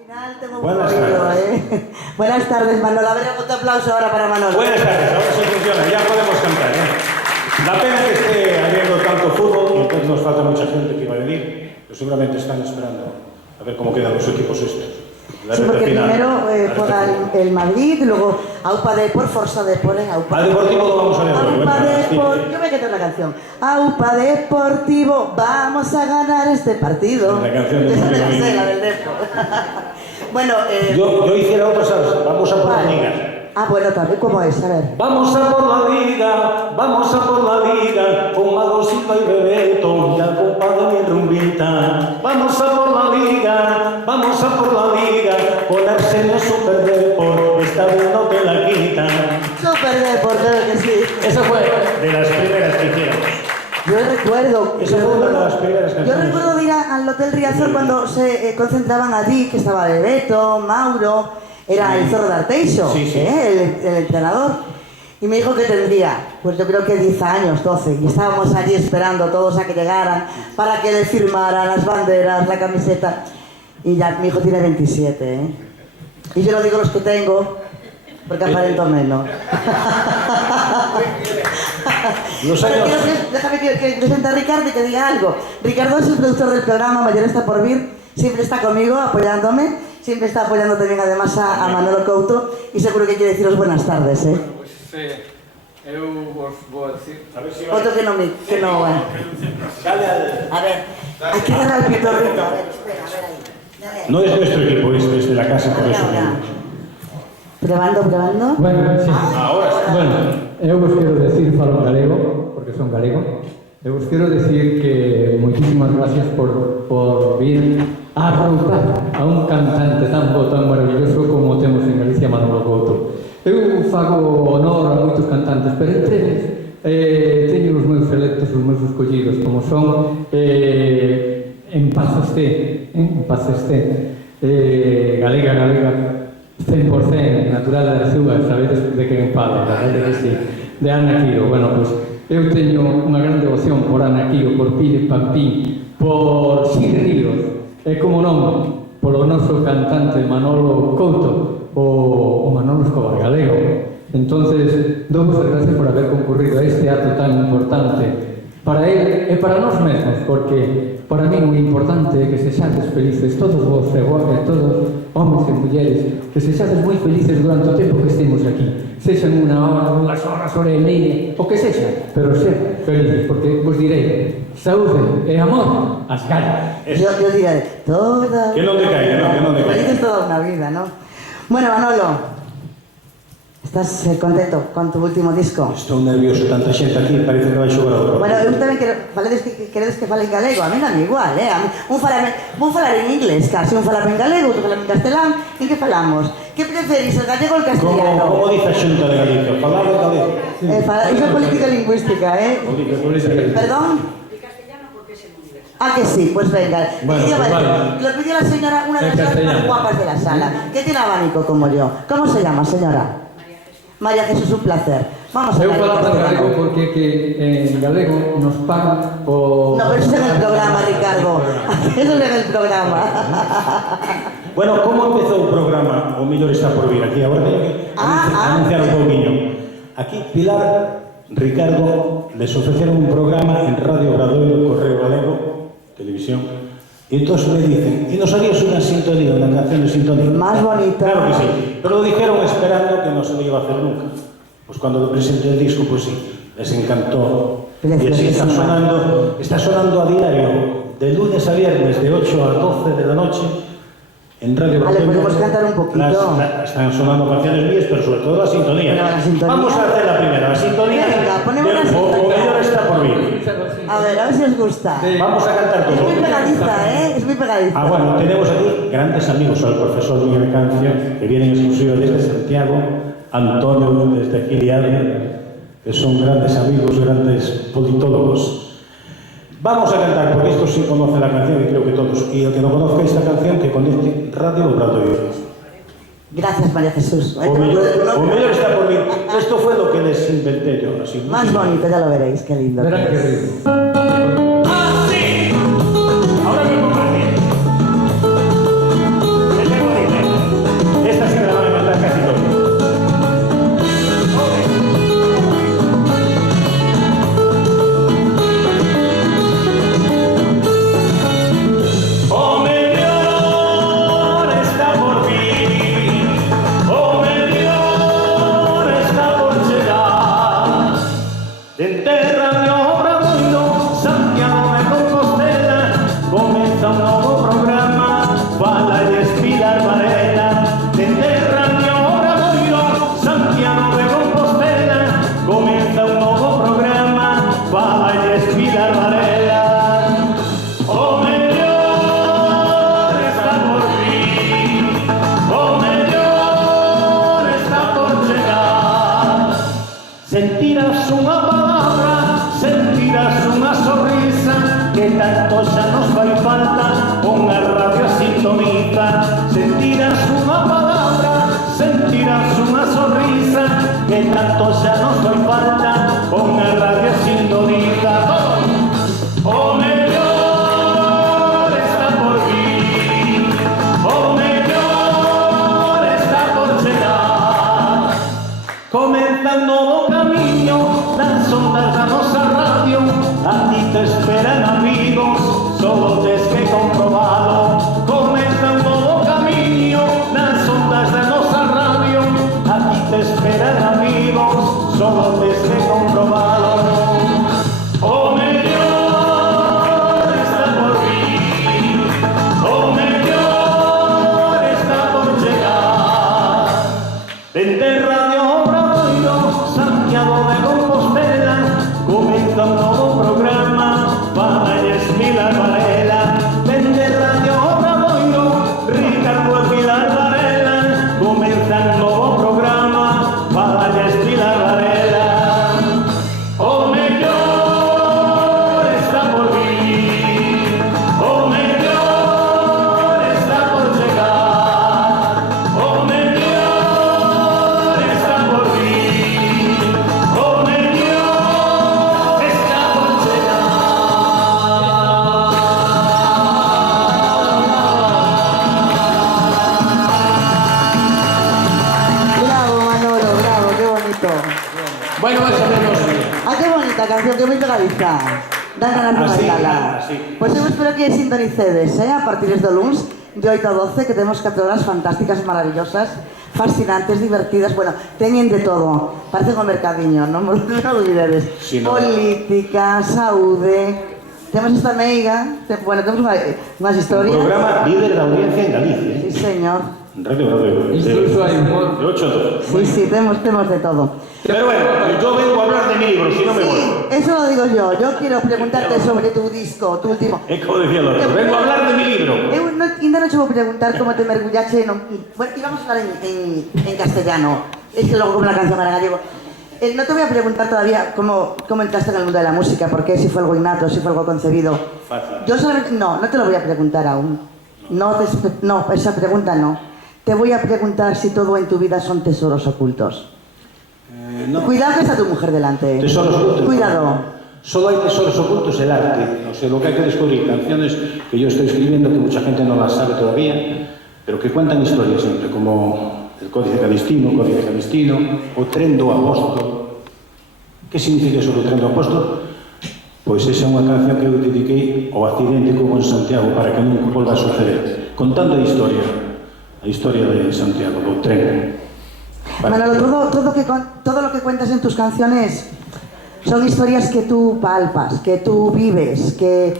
Final tengo Buenas un oído, tardes. Buenas tardes, Manolo. A ver, otro aplauso ahora para Manolo. Buenas tardes, ahora sí funciona, ya podemos cantar. La pena que esté habiendo tanto fútbol y entonces nos falta mucha gente que va a venir, pero seguramente están esperando a ver cómo quedan los equipos estos. Sí, porque primero juega el Madrid, luego Aupa Depor, Forza Depor, Aupa. Al Deportivo lo vamos a ver hoy. Aupa Depor, yo me quedo en la canción. Aupa Deportivo, vamos a ganar este partido. La canción de Esa me la Madrid. sé, la del Depor. Bueno, yo hiciera otra salsa, vamos a por la liga. Ah, bueno, también, ¿cómo es? A ver. Vamos a por la liga, con Mago Silva y Bebeto, y al compadre mi rumbita. Vamos a por la liga, con Arsenio Super Depor, esta vez no te la quitan. Super Depor, claro que sí. Esa fue de las primeras que hiciéramos. Yo recuerdo. Esa fue una de las primeras Yo canciones. recuerdo ir al Hotel Riazor cuando se concentraban allí, que estaba Bebeto, Mauro, era el Zorro de Arteixo, Sí, sí. El entrenador. Y me dijo que tendría, pues yo creo que 10 años, 12. Y estábamos allí esperando todos a que llegaran para que le firmaran las banderas, la camiseta. Y ya mi hijo tiene 27, ¿eh? Y yo no digo los que tengo, porque aparento menos. Los Bueno, años... déjame que presente a Ricardo y que diga algo. Ricardo es el productor del programa Mayor está por vir, siempre está conmigo apoyándome, siempre está apoyando también además a Manolo Couto y seguro que quiere deciros buenas tardes, ¿eh? Pois eu vos vou decir. A ver si va. Otro que no bueno. Dale al... A ver, hay que darle al pitorrito. A ver, espera, a ver ahí. A ver. No es nuestro equipo, es de la casa, por eso. Ahora. Probando. Bueno, sí. Ahora está. Bueno, eu vos quero decir, falo galego, porque son galego. Eu vos quero decir que moitísimas gracias por vir a arroupar a un cantante tan bo, tan maravilloso como temos en Galicia, Manolo Couto. Eu fago honor a moitos cantantes, pero entre eles teño os meus selectos, os meus escollidos, como son En Paz Esté, galega, 100% natural de Arzúa, sabedes de quen fala, verdade que sí, de Ana Quiro. Bueno, pois eu teño unha gran devoción por Ana Quiro, por Pide Pampín, por Xir Ríos, e como non, polo noso cantante Manolo Couto, o Manolo Escobar galego. Entonces, dou as gracias por haber concurrido a este acto tan importante para él e para nós mesmos, porque para mí o importante é que sexades felices, todos vos, todos, homens e mulleres, que sexades moi felices durante o tempo que estemos aquí, sexan unha hora, 2 horas, hora e media, o que sexa, pero ser felices, porque vos direi, saúde e amor, as ganas. Yo diré, toda... Que non decaiga, no, que non decaiga. Felices toda una vida, ¿no? Bueno, Manolo, ¿estás contento con tu último disco? Estou nervioso, tanta xente aquí, parece que vai xogar outro. Bueno, eu tamén queredes que fale en galego, a mí dame igual, A mí, vou falar en inglés, casi, un falar en galego, outro falar en castelán, en que falamos? Que preferís, el gallego ou el castellano? Como dice a Xunta de Galicia, falar de galego. Iso é política lingüística, Perdón? Ah, que sí, pues venga. Bueno, pues vale. Lo pidió la señora, una de las En señoras más castellano. guapas de la sala, que tiene abanico como yo. ¿Cómo se llama, señora? María Jesús, un placer. Vamos a Eu hablar en falaba en castellano. galego porque que en galego nos pagan por... No, pero eso es en el programa, Ricardo. Eso es en el programa. Bueno, como empezou o programa O Mellor está por vir aquí? Agora teño que anunciar un pouquiño. Aquí, Pilar, Ricardo, les ofrecieron un programa en Radio Obradoiro, Correo Galego, Televisión, y entonces me dicen, ¿y nos harías una sintonía, una canción de sintonía? Más bonita. Claro que sí, pero lo dijeron esperando que no se lo iba a hacer nunca. Pues cuando lo presenté el disco, pues sí, les encantó. Y así está sonando a diario, de lunes a viernes, de 8 a 12 de la noche, en Radio Vale, Obradoiro. podemos cantar un poquito. Están sonando canciones mías, pero sobre todo la sintonía. Pero la sintonía. Vamos a hacer la primera, la sintonía. Venga, ponemos de la sintonía. O Mellor está por vir. A ver si os gusta. Vamos a cantar Es todo. muy pegadiza, Es muy pegadiza. Ah, bueno, tenemos aquí grandes amigos, al profesor Miguel Cancio, que vienen exclusivos desde Santiago, Antonio desde Giliade, que son grandes amigos, grandes politólogos. Vamos a cantar, porque esto sí conoce la canción, y creo que todos. Y el que no conozca esta canción, que conecte Radio Obradoiro. Gracias, María Jesús. O mellor está por vir. Esto fue lo que les inventé yo. Así. Más bonito, ya lo veréis, qué lindo. Verán que rico. ¡Ah, sí! Ahora mismo más bien. que tanto xa nos fai falta unha radio sintoniza. O mellor está por vir, o mellor está por chegar. Comeza un novo camiño nas ondas da nosa radio, a ti te esperan amigos, solo tes que comprobalo. Comeza un novo camiño nas ondas da nosa radio, a ti te esperan amigos, solo tes que comprobalo. O mellor está por vir, o mellor está por chegar. Dende Radio Obradoiro, Santiago de Compostela, comeza un novo programa, Valles Pilar Varela. Dende Radio Obradoiro, Ricardo e Pilar Varela, comeza un novo programa, Valles Pilar Varela. O mellor está por vir, o mellor está por chegar, o mellor está por vir, o mellor está por chegar. Bravo, Manolo, bravo, qué bonito. Bueno, más o menos. Ah, qué bonita canción, qué muy pegadiza. Dan ganas de Así, bailarla. así. Pois eu espero que sintonicedes, a partir do luns, de 8 a 12, que temos 4 horas fantásticas, maravillosas, fascinantes, divertidas, bueno, teñen de todo. Parece un mercadiño, non vos olvidedes. Sí, no. Política, saúde. Temos esta meiga, bueno, temos unhas historias. Programa líder da audiencia en Galicia. Sí, señor. Radio Obradoiro. Incluso hay humor. De 8 a 12. Sí, temos de todo. Pero bueno, yo vengo a hablar de mi libro, si no me vuelvo. Eso lo digo yo. Yo quiero preguntarte sobre tu disco, tu último. Es como decía el otro, vengo a hablar de mi libro. Eu ainda non che vou preguntar como te mergullache bueno, íbamos a hablar en castellano. Es que luego como la canción era gallego. No te voy a preguntar todavía cómo entraste en el mundo de la música, porque si fue algo innato, si fue algo concebido. Fácil. Yo solamente, no te lo voy a preguntar aún. No, esa pregunta no. Te voy a preguntar si todo en tu vida son tesoros ocultos. No. Cuidado que está tu mujer delante. Tesoros ocultos. Cuidado. Solo hay tesoros ocultos el arte. O sea, lo que hay que descubrir, canciones que yo estoy escribiendo, que mucha gente no las sabe todavía, pero que cuentan historias siempre, como el Códice Calistino, o Tren do Apóstol. Que significa eso do Tren do Apóstol? Pois esa é unha canción que eu dediquei ao accidente que hubo en Santiago para que nunca volva a suceder, contando a historia de Santiago, do tren. Manolo, todo lo que cuentas en tus canciones son historias que tú palpas, que tú vives, que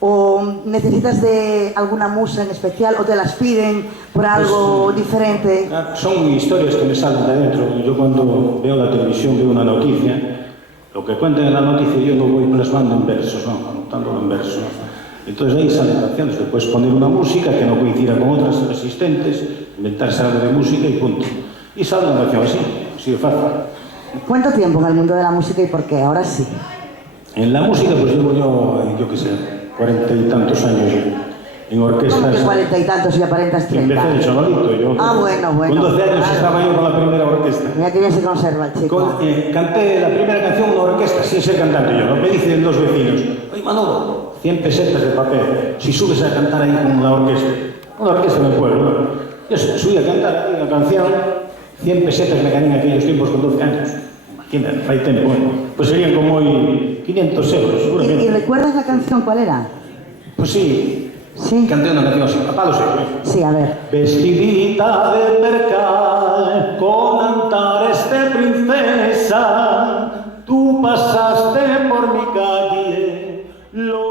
o necesitas de alguna musa en especial o te las piden por algo diferente. Son historias que me salen de dentro. Yo cuando veo la televisión, veo una noticia, lo que cuentan en la noticia yo lo voy plasmando en versos, ¿no? Anotándolo en versos. Entonces ahí salen canciones, después poner una música que no coincida con otras existentes, inventarse algo de música y punto. Y sale una canción así de fácil. ¿Cuánto tiempo en el mundo de la música y por qué? Ahora sí. En la música pues llevo yo qué sé, 40 y tantos años en orquestas. ¿Cómo que 40 y tantos y aparentas 30? Empecé de chavalito. Bueno. Con 12 años estaba yo con la primera orquesta. Mira que bien se conserva el chico. Canté la primera canción en una orquesta sin ser cantante yo, ¿no? Me dicen dos vecinos, oye Manolo, 100 pesetas de papel, si subes a cantar ahí con una orquesta en el pueblo, ¿no? Yo subí a cantar ahí una canción, 100 pesetas me gané en aquellos tiempos con 12 años. Imagínate, hay tiempo, ¿eh? Pues serían como hoy 500 euros, seguramente. ¿Y recuerdas la canción cuál era? Pues sí. Sí. Canté una canción así, papá lo sé. Sí, a ver. Vestidita de percal, con antares de princesa, tú pasaste por mi calle, lo